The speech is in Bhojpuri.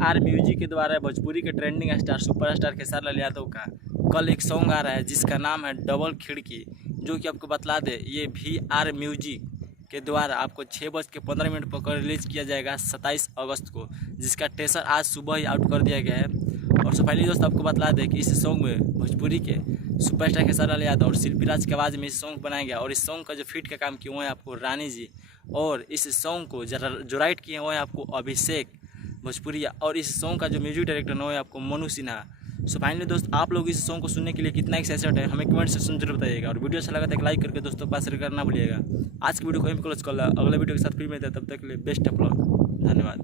आर म्यूजिक के द्वारा भोजपुरी के trending star superstar Khesari Lal Yadav का कल एक सॉन्ग आ रहा है जिसका नाम है डबल खिड़की, जो कि आपको बतला दे ये VR म्यूजिक के द्वारा आपको 6:15 पर रिलीज किया जाएगा 27 अगस्त को, जिसका टेसर आज सुबह ही आउट कर दिया गया है। और फाइनली दोस्त आपको बतला दे कि इस सॉन्ग में भोजपुरी के सुपरस्टार खेसारी लाल यादव और शिल्पी राज की आवाज़ में इस सॉन्ग बनाया गया। और इस सॉन्ग का जो फीट का काम किया हुआ है आपको रानी जी, और इस सॉन्ग को जो राइट किए हुए हैं आपको अभिषेक भोजपुरिया, और इस सॉन्ग का जो म्यूजिक डायरेक्टर है आपको मनु सिन्हा। सो फाइनली दोस्त आप लोग इस सॉन्ग को सुनने के लिए कितना एक्साइटेड है हमें कमेंट सेक्शन जरूर बताइएगा। और वीडियो अच्छा लगा तो लाइक करके दोस्तों के पास शेयर करना भूलिएगा। आज की वीडियो को यहीं क्लोज कर लो, अगले वीडियो के साथ फिर मिलते हैं, तब तक के लिए बेस्ट ऑफ लक, धन्यवाद।